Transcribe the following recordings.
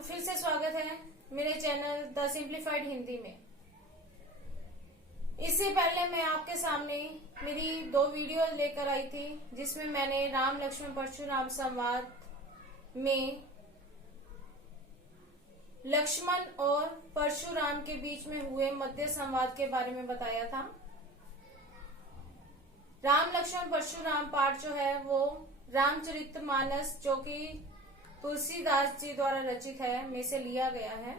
फिर से स्वागत है मेरे चैनल द सिंप्लीफाइड हिंदी में। इससे पहले मैं आपके सामने मेरी 2 वीडियो लेकर आई थी, जिसमें मैंने राम लक्ष्मण परशुराम संवाद में लक्ष्मण और परशुराम के बीच में हुए मध्य संवाद के बारे में बताया था। राम लक्ष्मण परशुराम पाठ जो है वो रामचरितमानस, जो कि तुलसीदास जी द्वारा रचित है, में से लिया गया है।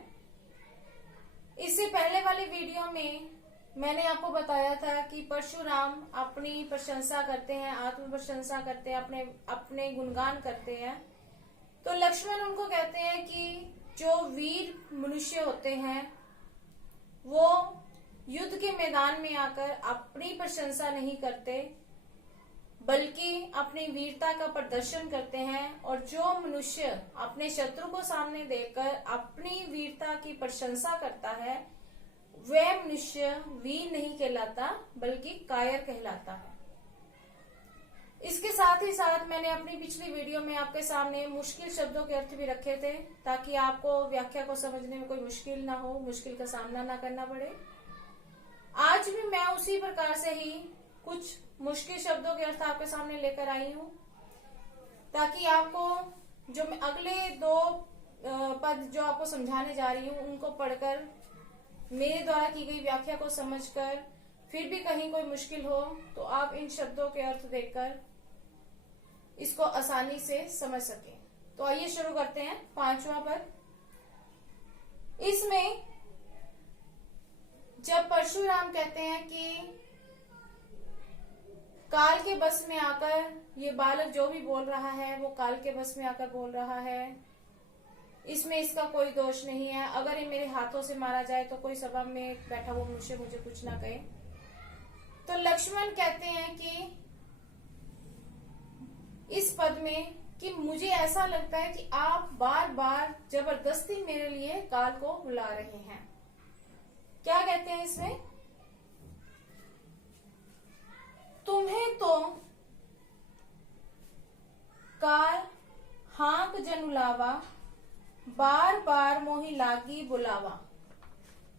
इससे पहले वाले वीडियो में मैंने आपको बताया था कि परशुराम अपनी प्रशंसा करते हैं, आत्म प्रशंसा करते हैं, अपने गुणगान करते हैं। तो लक्ष्मण उनको कहते हैं कि जो वीर मनुष्य होते हैं वो युद्ध के मैदान में आकर अपनी प्रशंसा नहीं करते, बल्कि अपनी वीरता का प्रदर्शन करते हैं। और जो मनुष्य अपने शत्रु को सामने देखकर अपनी वीरता की प्रशंसा करता है, वह मनुष्य वीर नहीं कहलाता बल्कि कायर कहलाता है। इसके साथ ही साथ मैंने अपनी पिछली वीडियो में आपके सामने मुश्किल शब्दों के अर्थ भी रखे थे, ताकि आपको व्याख्या को समझने में कोई मुश्किल ना हो, मुश्किल का सामना ना करना पड़े। आज भी मैं उसी प्रकार से ही कुछ मुश्किल शब्दों के अर्थ आपके सामने लेकर आई हूँ, ताकि आपको जो मैं अगले 2 पद जो आपको समझाने जा रही हूँ उनको पढ़कर मेरे द्वारा की गई व्याख्या को समझकर फिर भी कहीं कोई मुश्किल हो तो आप इन शब्दों के अर्थ देखकर इसको आसानी से समझ सकें। तो आइए शुरू करते हैं 5वां पद। इसमें जब परशुराम कहते हैं कि काल के बस में आकर, ये बालक जो भी बोल रहा है वो काल के बस में आकर बोल रहा है, इसमें इसका कोई दोष नहीं है। अगर ये मेरे हाथों से मारा जाए तो कोई सभा में बैठा वो मनुष्य मुझे कुछ ना कहे। तो लक्ष्मण कहते हैं कि इस पद में कि मुझे ऐसा लगता है कि आप बार बार जबरदस्ती मेरे लिए काल को बुला रहे हैं। क्या कहते हैं इसमें? तुम्हें तो काल हाँक जनुलावा, बार बार मोहि लागी बुलावा।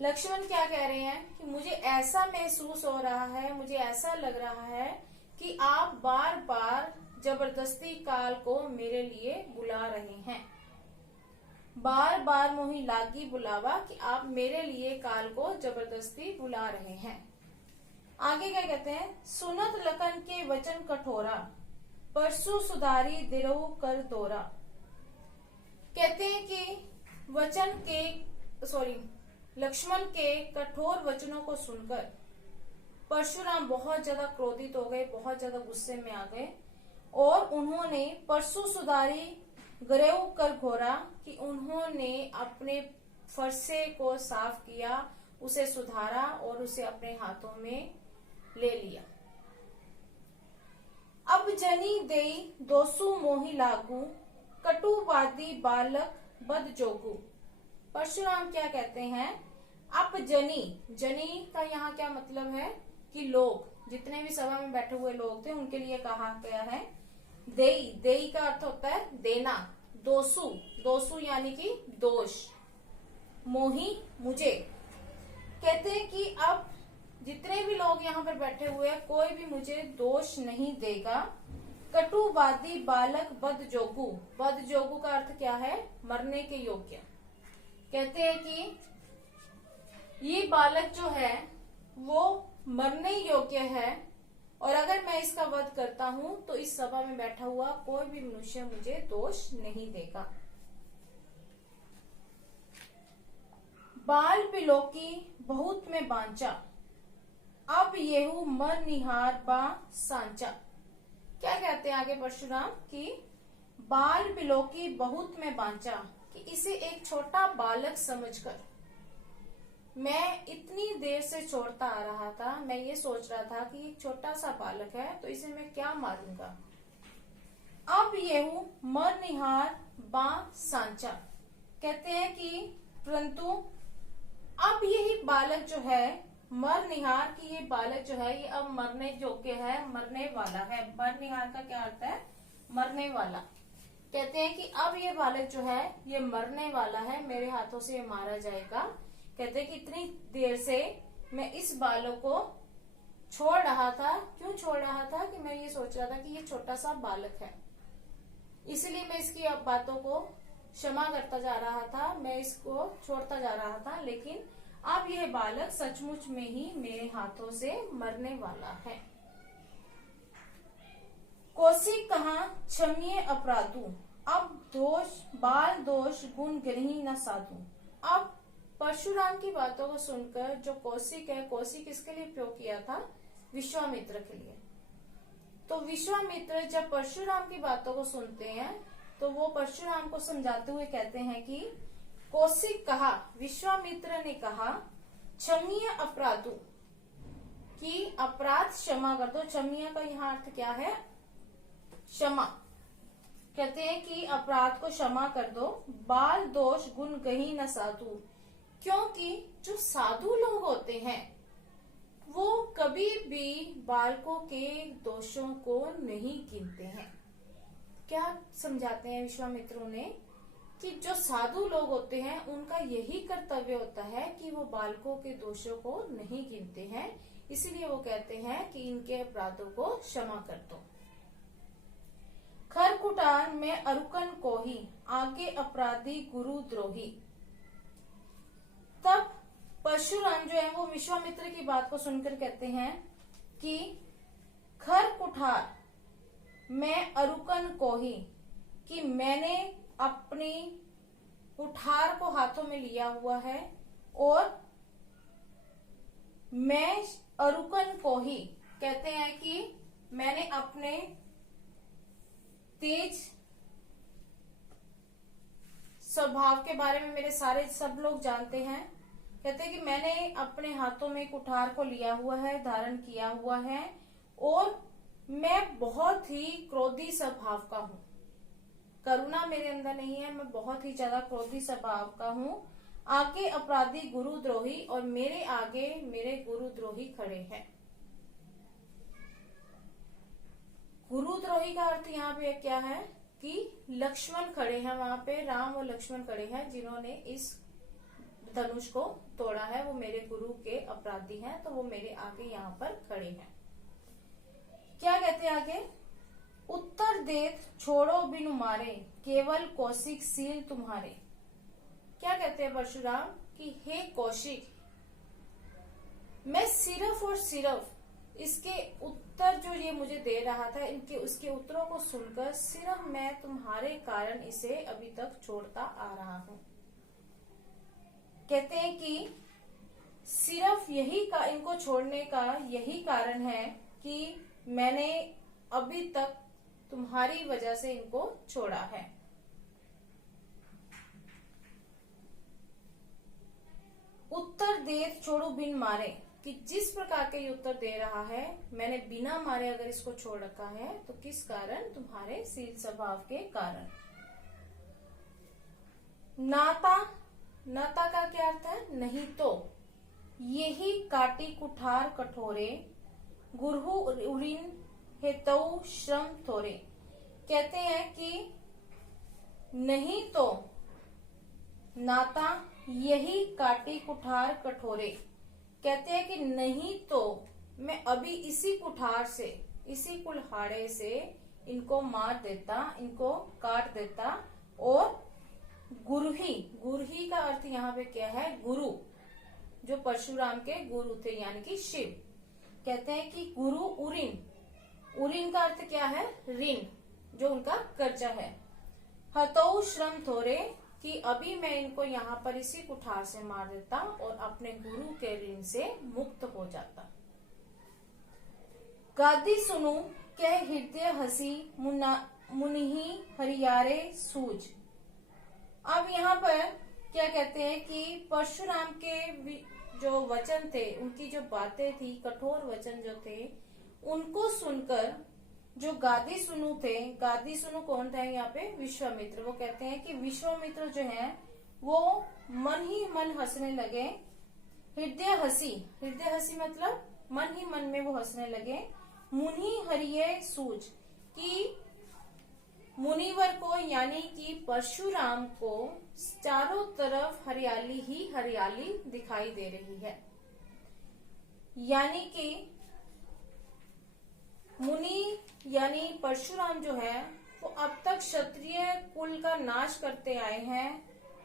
लक्ष्मण क्या कह रहे हैं कि मुझे ऐसा महसूस हो रहा है, मुझे ऐसा लग रहा है कि आप बार बार जबरदस्ती काल को मेरे लिए बुला रहे हैं। बार बार मोहि लागी बुलावा, कि आप मेरे लिए काल को जबरदस्ती बुला रहे हैं। आगे क्या कहते हैं? सुनत लखन के वचन कठोरा, परसु सुधारी दिरहु कर दोरा। कहते हैं कि लक्ष्मण के कठोर वचनों को सुनकर परशुराम बहुत ज्यादा क्रोधित हो गए, बहुत ज्यादा गुस्से में आ गए, और उन्होंने परसु सुधारी गरेऊ कर घोरा, कि उन्होंने अपने फरसे को साफ किया, उसे सुधारा और उसे अपने हाथों में ले लिया। अब जनी देई दोसु मोहि लागू, कटुवादी बालक बद जोगू। परशुराम क्या कहते हैं? अब जनी का यहाँ क्या मतलब है कि लोग, जितने भी सभा में बैठे हुए लोग थे उनके लिए कहा गया है। देई का अर्थ होता है देना। दोसु यानी कि दोष। मोही मुझे। कहते हैं कि अब जितने भी लोग यहाँ पर बैठे हुए हैं, कोई भी मुझे दोष नहीं देगा। कटुवादी बालक बद जोगू। बद जोगू का अर्थ क्या है? मरने के योग्य। कहते हैं कि ये बालक जो है वो मरने योग्य है, और अगर मैं इसका वध करता हूं तो इस सभा में बैठा हुआ कोई भी मनुष्य मुझे दोष नहीं देगा। बाल पिलोकी बहुत में बांचा, अब येहू मर निहार बा सांचा। क्या कहते हैं आगे परशुराम? कि बाल बिलोकी बहुत में बांचा, कि इसे एक छोटा बालक समझकर मैं इतनी देर से छोड़ता आ रहा था। मैं ये सोच रहा था कि एक छोटा सा बालक है तो इसे मैं क्या मारूंगा। अब येहू मर निहार बा सांचा। कहते हैं कि परंतु अब यही बालक जो है मर निहार, की ये बालक जो है ये अब मरने योग्य है, मरने वाला है। मर निहार का क्या अर्थ है? मरने वाला। कहते हैं कि अब ये बालक जो है ये मरने वाला है, मेरे हाथों से ये मारा जाएगा। कहते हैं कि इतनी देर से मैं इस बालक को छोड़ रहा था। क्यों छोड़ रहा था? कि मैं ये सोच रहा था कि ये छोटा सा बालक है, इसलिए मैं इसकी अब बातों को क्षमा करता जा रहा था, मैं इसको छोड़ता जा रहा था। लेकिन अब यह बालक सचमुच में ही मेरे हाथों से मरने वाला है। कौशिक कहा क्षम्य अपराधु, अब दोष बाल दोष गुण ग्रही न साधु। अब परशुराम की बातों को सुनकर जो कौशिक है, कौशिक किसके लिए प्रयोग किया था? विश्वामित्र के लिए। तो विश्वामित्र जब परशुराम की बातों को सुनते हैं तो वो परशुराम को समझाते हुए कहते हैं कि कौशिक कहा, विश्वामित्र ने कहा क्षम्य अपराधु, कि अपराध क्षमा कर दो। क्षम्य का यहाँ अर्थ क्या है? क्षमा। कहते हैं कि अपराध को क्षमा कर दो। बाल दोष गुण गही न साधु, क्योंकि जो साधु लोग होते हैं वो कभी भी बालकों के दोषों को नहीं गिनते हैं। क्या समझाते हैं विश्वामित्र ने? कि जो साधु लोग होते हैं उनका यही कर्तव्य होता है कि वो बालकों के दोषों को नहीं गिनते हैं, इसीलिए वो कहते हैं कि इनके अपराधों को क्षमा कर दो। खरकुटार में अरुकन को ही, आगे अपराधी गुरु द्रोही। तब परशुराम जो है वो विश्वामित्र की बात को सुनकर कहते हैं कि खर कुठार मैं अरुकन को ही, कि मैंने अपनी कुठार को हाथों में लिया हुआ है और मैं अरुकन को ही, कहते हैं कि मैंने अपने तेज स्वभाव के बारे में मेरे सारे सब लोग जानते हैं। कहते हैं कि मैंने अपने हाथों में कुठार को लिया हुआ है, धारण किया हुआ है, और मैं बहुत ही क्रोधी स्वभाव का हूँ। करुणा मेरे अंदर नहीं है, मैं बहुत ही ज्यादा क्रोधी स्वभाव का हूँ। आगे अपराधी गुरुद्रोही, और मेरे आगे मेरे गुरुद्रोही खड़े हैं। गुरुद्रोही का अर्थ यहाँ पे क्या है? कि लक्ष्मण खड़े हैं, वहां पे राम और लक्ष्मण खड़े हैं जिन्होंने इस धनुष को तोड़ा है, वो मेरे गुरु के अपराधी हैं, तो वो मेरे आगे यहाँ पर खड़े हैं। क्या कहते हैं आगे? उत्तर देत छोड़ो बिनु मारे, केवल कौशिक सील तुम्हारे। क्या कहते हैं परशुराम? कि हे कौशिक, मैं सिर्फ और सिर्फ इसके उत्तर जो ये मुझे दे रहा था, इनके उसके उत्तरों को सुनकर सिर्फ मैं तुम्हारे कारण इसे अभी तक छोड़ता आ रहा हूं। कहते हैं कि सिर्फ यही का इनको छोड़ने का यही कारण है कि मैंने अभी तक तुम्हारी वजह से इनको छोड़ा है। उत्तर दे छोड़ो बिन मारे, कि जिस प्रकार के उत्तर दे रहा है, मैंने बिना मारे अगर इसको छोड़ रखा है तो किस कारण? तुम्हारे शील स्वभाव के कारण। नाता, नाता का क्या अर्थ है? नहीं तो। यही काटी कुठार कठोरे, गुरहु उरिन हेतु श्रम थोरे। कहते हैं कि नहीं तो नाता, यही काटी कुठार कठोरे। कहते हैं कि नहीं तो मैं अभी इसी कुठार से, इसी कुल्हाड़े से इनको मार देता, इनको काट देता। और गुरही, गुरही का अर्थ यहाँ पे क्या है? गुरु, जो परशुराम के गुरु थे यानी कि शिव। कहते हैं कि गुरु उरिन, उरिन का अर्थ क्या है? ऋण, जो उनका कर्जा है। हतौ श्रम थोरे, कि अभी मैं इनको यहाँ पर इसी कुठार से मार देता और अपने गुरु के ऋण से मुक्त हो जाता। गादी सुनु कह हृदय हसी, मुनिहि हरियारे सूझ। अब यहाँ पर क्या कहते हैं कि परशुराम के जो वचन थे, उनकी जो बातें थी, कठोर वचन जो थे, उनको सुनकर जो गादी सुनु थे, गादी सुनु कौन थे यहाँ पे? विश्वामित्र। वो कहते हैं कि विश्वामित्र जो है वो मन ही मन हंसने लगे। हृदय हसी, हृदय हसी मतलब मन ही मन में वो हंसने लगे। मुनि हरिये सूझ, कि मुनिवर को यानी कि परशुराम को चारों तरफ हरियाली ही हरियाली दिखाई दे रही है। यानी कि मुनि यानी परशुराम जो है वो अब तक क्षत्रिय कुल का नाश करते आए हैं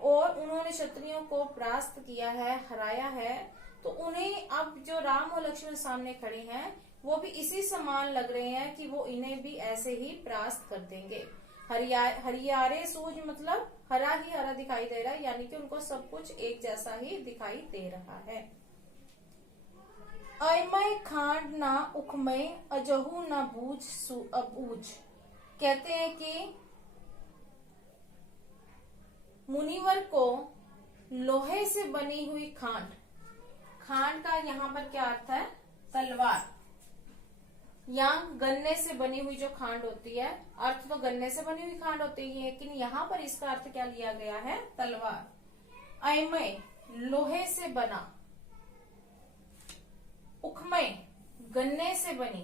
और उन्होंने क्षत्रियों को परास्त किया है, हराया है। तो उन्हें अब जो राम और लक्ष्मण सामने खड़े हैं वो भी इसी समान लग रहे हैं कि वो इन्हें भी ऐसे ही परास्त कर देंगे। हरियारे सूझ मतलब हरा ही हरा दिखाई दे रहा है, यानी कि उनको सब कुछ एक जैसा ही दिखाई दे रहा है। अयमय खांड ना उखमय अजहू ना बूझ अबूझ। कहते हैं कि मुनिवर को लोहे से बनी हुई खांड, खांड का यहाँ पर क्या अर्थ है? तलवार, या गन्ने से बनी हुई जो खांड होती है, अर्थ तो गन्ने से बनी हुई खांड होती है, लेकिन यहाँ पर इसका अर्थ क्या लिया गया है? तलवार। अयमय लोहे से बना, उखमय गन्ने से बनी।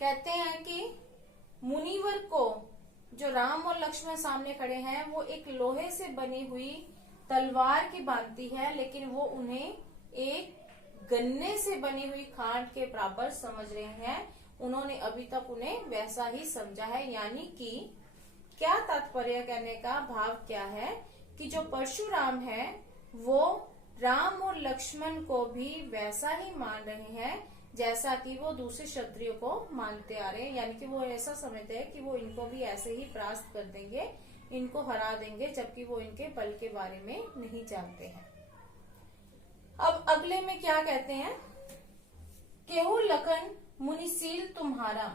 कहते हैं कि मुनिवर को जो राम और लक्ष्मण सामने खड़े हैं वो एक लोहे से बनी हुई तलवार की भांति है, लेकिन वो उन्हें एक गन्ने से बनी हुई खांड के बराबर समझ रहे हैं। उन्होंने अभी तक उन्हें वैसा ही समझा है। यानी कि क्या तात्पर्य, कहने का भाव क्या है कि जो परशुराम है वो राम और लक्ष्मण को भी वैसा ही मान रहे हैं जैसा कि वो दूसरे क्षत्रियों को मानते आ रहे हैं। यानी कि वो ऐसा समझते हैं कि वो इनको भी ऐसे ही परास्त कर देंगे, इनको हरा देंगे, जबकि वो इनके बल के बारे में नहीं जानते हैं। अब अगले में क्या कहते हैं? केहू लखन मुनिशील तुम्हारा,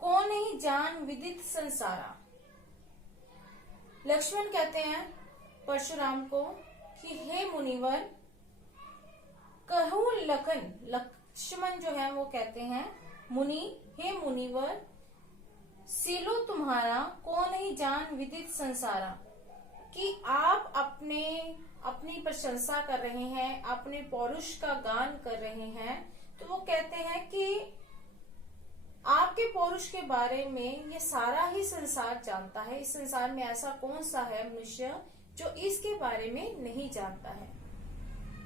को नहीं जान विदित संसारा। लक्ष्मण कहते हैं परशुराम को कि हे मुनिवर, कहू लखन, लक्ष्मण जो है वो कहते हैं मुनि, हे मुनिवर, सीलो तुम्हारा, को नहीं जान विदित संसारा। कि आप अपनी प्रशंसा कर रहे हैं, अपने पौरुष का गान कर रहे हैं। तो वो कहते हैं कि आपके पौरुष के बारे में ये सारा ही संसार जानता है। इस संसार में ऐसा कौन सा है मनुष्य जो इसके बारे में नहीं जानता है।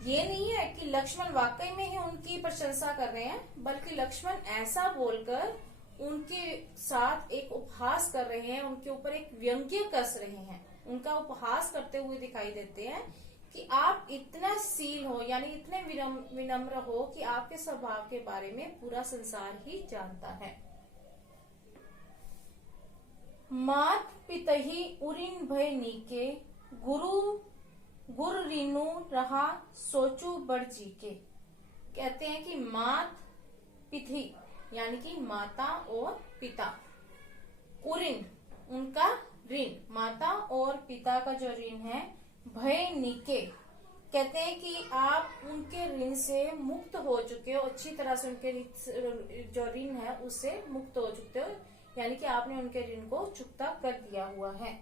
ये नहीं है कि लक्ष्मण वाकई में ही उनकी प्रशंसा कर रहे हैं, बल्कि लक्ष्मण ऐसा बोलकर उनके साथ एक उपहास कर रहे हैं, उनके ऊपर एक व्यंग्य कस रहे हैं, उनका उपहास करते हुए दिखाई देते हैं कि आप इतना शील हो, यानी इतने विनम्र हो कि आपके स्वभाव के बारे में पूरा संसार ही जानता है। मात पितही उरिन भय नीके, गुरु रीनु रहा सोचू बड़ जी के। कहते हैं कि मात पिथी यानी कि माता और पिता, उरिन उनका ऋण, माता और पिता का जो ऋण है, भय नीके कहते हैं कि आप उनके ऋण से मुक्त हो चुके हो, अच्छी तरह से उनके जो ऋण है उससे मुक्त हो चुके हो, यानी कि आपने उनके ऋण को चुकता कर दिया हुआ है।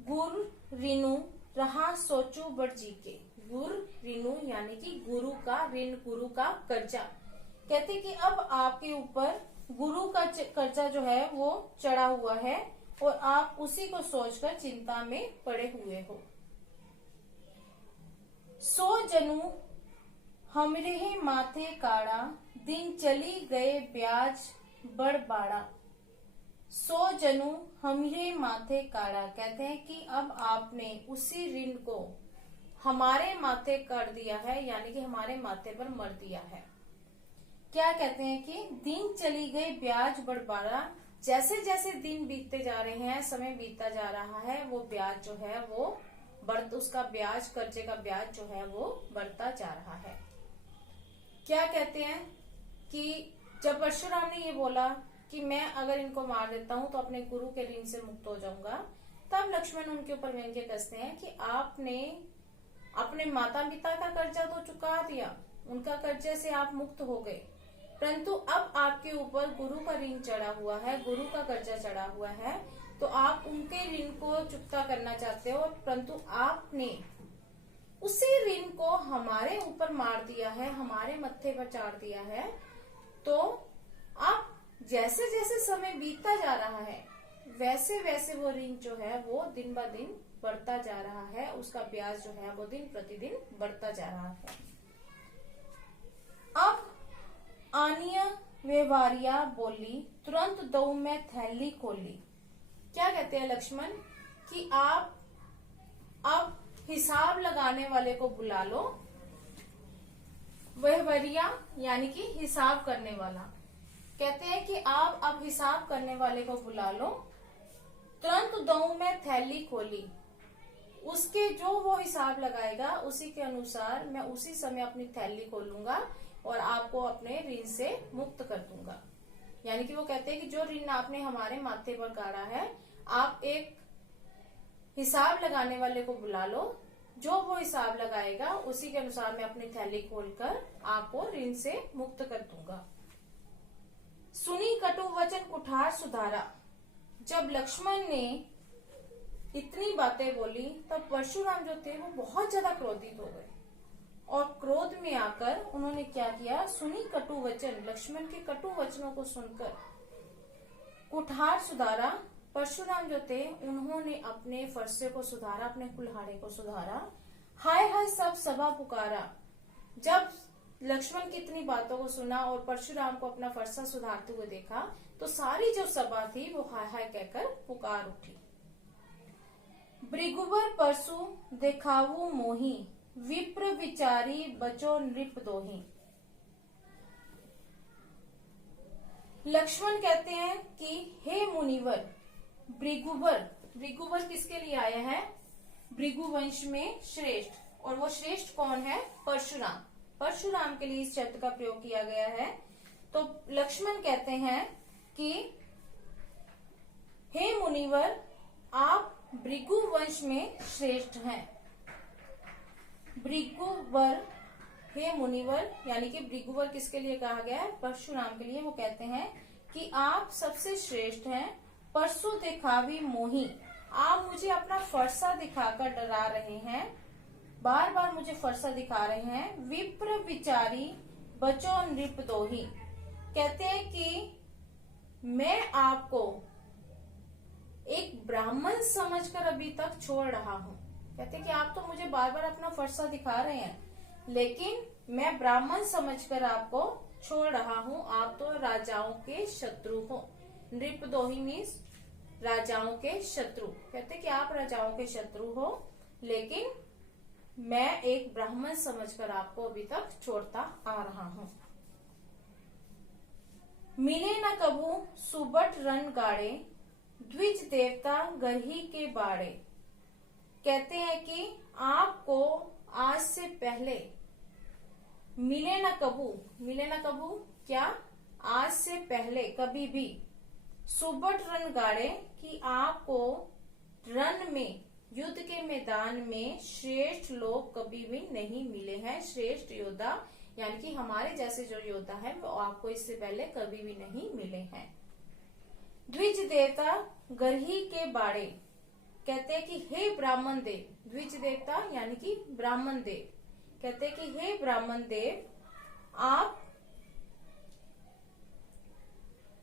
गुरु ऋणु रहा सोचू बड़ जी के, गुरु ऋणु यानी कि गुरु का ऋण, गुरु का कर्जा। कहते कि अब आपके ऊपर गुरु का कर्जा जो है वो चढ़ा हुआ है और आप उसी को सोचकर चिंता में पड़े हुए हो। सो जनु हमरे माथे काड़ा, दिन चली गए ब्याज बड़ बाड़ा। सो जनु हमरे माथे काड़ा, कहते हैं कि अब आपने उसी ऋण को हमारे माथे कर दिया है, यानी कि हमारे माथे पर मर दिया है। क्या कहते हैं कि दिन चली गई ब्याज बड़ बाड़ा, जैसे जैसे दिन बीतते जा रहे हैं, समय बीतता जा रहा है, वो ब्याज जो है वो उसका ब्याज, कर्जे का ब्याज जो है वो बढ़ता जा रहा है। क्या कहते हैं कि जब परशुराम ने ये बोला कि मैं अगर इनको मार देता हूं तो अपने गुरु के ऋण से मुक्त हो जाऊंगा, तब लक्ष्मण उनके ऊपर व्यंग्य कसते हैं कि आपने अपने माता पिता का कर्जा तो चुका दिया, उनका कर्जे से आप मुक्त हो गए, परंतु अब आपके ऊपर गुरु का ऋण चढ़ा हुआ है, गुरु का कर्जा चढ़ा हुआ है, तो आप उनके ऋण को चुकता करना चाहते हो, परंतु आपने उसी ऋण को हमारे ऊपर मार दिया है, हमारे मत्थे पर चाड़ दिया है। तो आप जैसे जैसे समय बीतता जा रहा है, वैसे वैसे वो ऋण जो है वो दिन ब दिन बढ़ता जा रहा है, उसका ब्याज जो है वो दिन प्रतिदिन बढ़ता जा रहा है। अब आनिया व्यवहारिया बोली, तुरंत दो में थैली खोली। क्या कहते हैं लक्ष्मण कि आप अब हिसाब लगाने वाले को बुला लो। व्यवहारिया यानी कि हिसाब करने वाला। कहते हैं कि आप अब हिसाब करने वाले को बुला लो। तुरंत दो में थैली खोली, उसके जो वो हिसाब लगाएगा उसी के अनुसार मैं उसी समय अपनी थैली खोलूंगा और आपको अपने ऋण से मुक्त कर दूंगा। यानी कि वो कहते हैं कि जो ऋण आपने हमारे माथे पर गाड़ा है, आप एक हिसाब लगाने वाले को बुला लो, जो वो हिसाब लगाएगा उसी के अनुसार मैं अपनी थैली खोलकर आपको ऋण से मुक्त कर दूंगा। सुनी कटु वचन कुठार सुधारा। जब लक्ष्मण ने इतनी बातें बोली तब परशुराम जो थे वो बहुत ज्यादा क्रोधित हो गए और क्रोध में आकर उन्होंने क्या किया, सुनी कटु वचन, लक्ष्मण के कटु वचनों को सुनकर कुठार सुधारा। परशुराम जो थे उन्होंने अपने फरसे को सुधारा, अपने कुल्हाड़े को सुधारा। हाय हाय सब सभा पुकारा। जब लक्ष्मण की इतनी बातों को सुना और परशुराम को अपना फरसा सुधारते हुए देखा तो सारी जो सभा थी वो हाय हाय कहकर पुकार उठी। भृगुवर परसु देखावू मोही, विप्र विचारी बचो नृप दोही। लक्ष्मण कहते हैं कि हे मुनिवर, भृगुवर, भृगुवर किसके लिए आया है, भृगुवंश में श्रेष्ठ, और वो श्रेष्ठ कौन है, परशुराम। परशुराम के लिए इस शब्द का प्रयोग किया गया है। तो लक्ष्मण कहते हैं कि हे मुनिवर, आप भृगुवंश में श्रेष्ठ हैं। भृगुवर, हे मुनिवर, यानी कि भृगुवर किसके लिए कहा गया है, परशुराम के लिए। वो कहते हैं कि आप सबसे श्रेष्ठ हैं। परसु दिखावी मोही, आप मुझे अपना फरसा दिखाकर डरा रहे हैं, बार बार मुझे फरसा दिखा रहे हैं। विप्र विचारी बचो नृप दोही, कहते हैं कि मैं आपको एक ब्राह्मण समझकर अभी तक छोड़ रहा हूँ। कहते हैं कि आप तो मुझे बार बार अपना फरसा दिखा रहे हैं, लेकिन मैं ब्राह्मण समझकर आपको छोड़ रहा हूँ। आप तो राजाओं के शत्रु हो। नृप दोही मीन्स राजाओं के शत्रु। कहते कि आप राजाओं के शत्रु हो, लेकिन मैं एक ब्राह्मण समझकर आपको अभी तक छोड़ता आ रहा हूँ। मिले न कबू सुबट रन गाड़े, द्विज देवता गरही के बाड़े। कहते हैं कि आपको आज से पहले मिले न कबू, मिले न कबू क्या, आज से पहले कभी भी, सुबट रन गाड़े, कि आपको रन में, युद्ध के मैदान में श्रेष्ठ लोग कभी भी नहीं मिले हैं। श्रेष्ठ योद्धा यानी कि हमारे जैसे जो योद्धा है वो आपको इससे पहले कभी भी नहीं मिले हैं। द्विज देवता गरही के बाड़े, कहते हैं कि हे ब्राह्मण देव, द्विज देवता यानी कि ब्राह्मण देव, कहते हैं कि हे ब्राह्मण देव, आप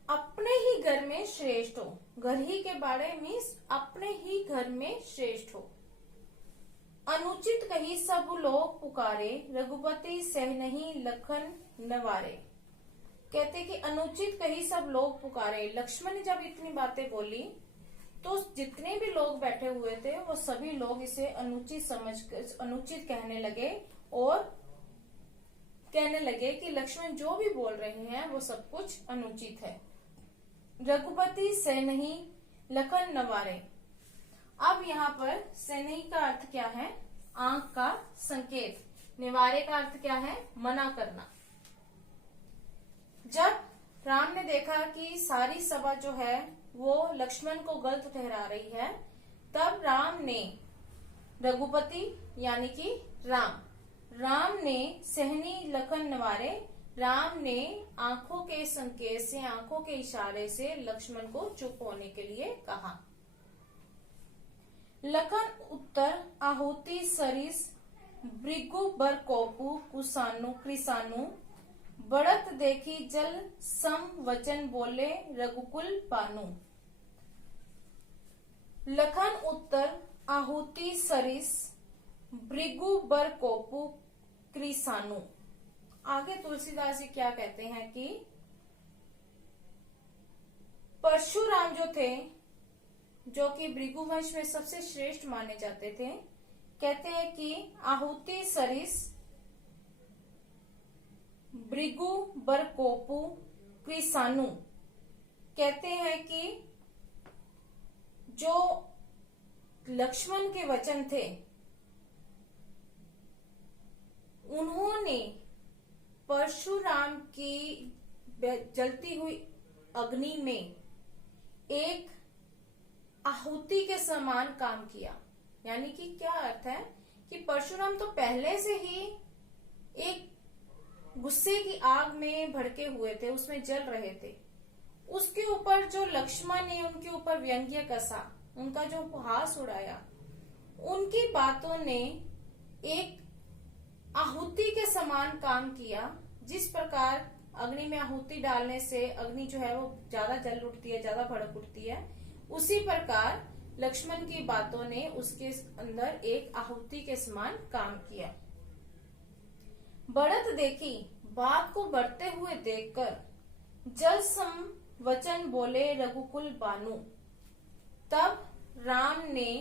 अपने ही घर में श्रेष्ठ हो। घर ही के बारे मीन्स अपने ही घर में श्रेष्ठ हो। अनुचित कही सब लोग पुकारे, रघुपति सह नहीं लखन नवारे। कहते कि अनुचित कही सब लोग पुकारे। लक्ष्मण ने जब इतनी बातें बोली तो जितने भी लोग बैठे हुए थे वो सभी लोग इसे अनुचित समझकर अनुचित कहने लगे और कहने लगे कि लक्ष्मण जो भी बोल रहे हैं वो सब कुछ अनुचित है। रघुपति से नहीं लखन नवारे। अब यहाँ पर से नहीं का अर्थ क्या है, आंख का संकेत। निवारे का अर्थ क्या है, मना करना। जब राम ने देखा कि सारी सभा जो है वो लक्ष्मण को गलत ठहरा रही है, तब राम ने रघुपति यानी कि राम ने सहनी लखन नवारे, राम ने आंखों के संकेत से, आंखों के इशारे से लक्ष्मण को चुप होने के लिए कहा। लखन उत्तर आहुति सरिस, भृगु बर कोपु कुसानु कृसानु, बढ़त देखी जल सम वचन बोले रघुकुल पानु। उत्तर आहुति सरिस भृगु बर कोपु क्रिसानु। आगे तुलसीदास जी क्या कहते हैं कि परशुराम जो थे, जो कि भृगु वंश में सबसे श्रेष्ठ माने जाते थे, कहते हैं कि आहुति सरिस भृगु बर कोपु क्रिसानु, कहते हैं कि जो लक्ष्मण के वचन थे उन्होंने परशुराम की जलती हुई अग्नि में एक आहुति के समान काम किया। यानी कि क्या अर्थ है कि परशुराम तो पहले से ही एक गुस्से की आग में भड़के हुए थे, उसमें जल रहे थे। उसके ऊपर जो लक्ष्मण ने उनके ऊपर व्यंग्य कसा, उनका जो उपहास उड़ाया, उनकी बातों ने एक आहुति के समान काम किया। जिस प्रकार अग्नि में आहुति डालने से अग्नि जो है वो ज्यादा जल उठती है, ज्यादा भड़क उठती है, उसी प्रकार लक्ष्मण की बातों ने उसके अंदर एक आहुति के समान काम किया। बढ़त देखी, बात को बढ़ते हुए देखकर जल सम वचन बोले रघुकुल बानु। तब राम ने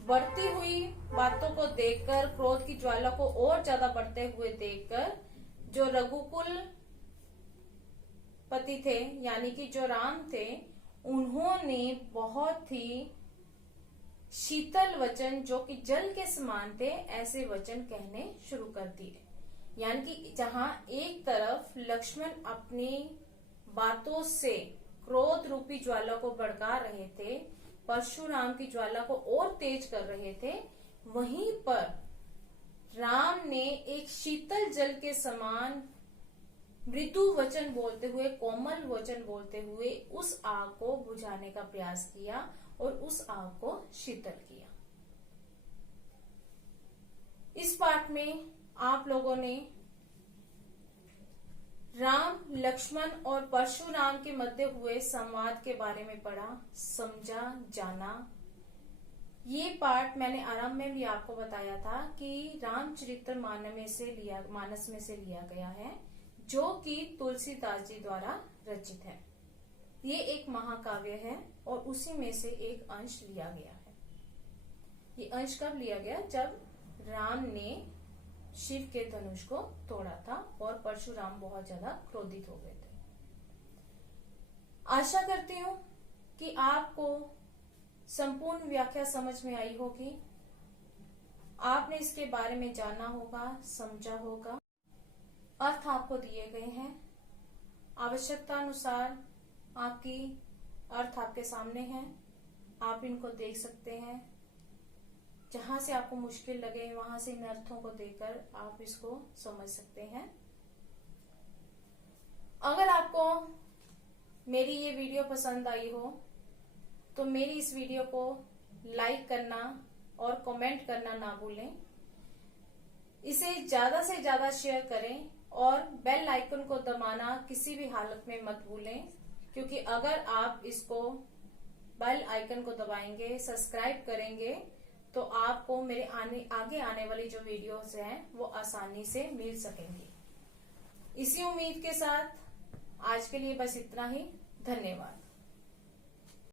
बढ़ती हुई बातों को देखकर, क्रोध की ज्वाला को और ज्यादा बढ़ते हुए देखकर, जो रघुकुल पति थे यानी कि जो राम थे, उन्होंने बहुत ही शीतल वचन, जो कि जल के समान थे, ऐसे वचन कहने शुरू कर दिए। यानी कि जहां एक तरफ लक्ष्मण अपनी बातों से क्रोध रूपी ज्वाला को भड़का रहे थे, परशुराम की ज्वाला को और तेज कर रहे थे, वहीं पर राम ने एक शीतल जल के समान मृदु वचन बोलते हुए, कोमल वचन बोलते हुए उस आग को बुझाने का प्रयास किया और उस आग को शीतल किया। इस पाठ में आप लोगों ने राम, लक्ष्मण और परशुराम के मध्य हुए संवाद के बारे में पढ़ा, समझा, जाना। ये पाठ मैंने आरंभ में भी आपको बताया था कि रामचरितमानस में से लिया गया है, जो कि तुलसीदास जी द्वारा रचित है। ये एक महाकाव्य है और उसी में से एक अंश लिया गया है। ये अंश कब लिया गया? जब राम ने शिव के धनुष को तोड़ा था और परशुराम बहुत ज्यादा क्रोधित हो गए थे। आशा करती हूँ कि आपको संपूर्ण व्याख्या समझ में आई होगी। आपने इसके बारे में जाना होगा, समझा होगा। अर्थ आपको दिए गए हैं। आवश्यकता अनुसार आपकी अर्थ आपके सामने है, आप इनको देख सकते हैं। जहां से आपको मुश्किल लगे वहां से इन अर्थों को देखकर आप इसको समझ सकते हैं। अगर आपको मेरी ये वीडियो पसंद आई हो तो मेरी इस वीडियो को लाइक करना और कमेंट करना ना भूलें। इसे ज्यादा से ज्यादा शेयर करें और बेल आइकन को दबाना किसी भी हालत में मत भूलें, क्योंकि अगर आप इसको बेल आइकन को दबाएंगे, सब्सक्राइब करेंगे, तो आपको मेरे आगे आने वाली जो वीडियोस हैं वो आसानी से मिल सकेंगी। इसी उम्मीद के साथ आज के लिए बस इतना ही। धन्यवाद।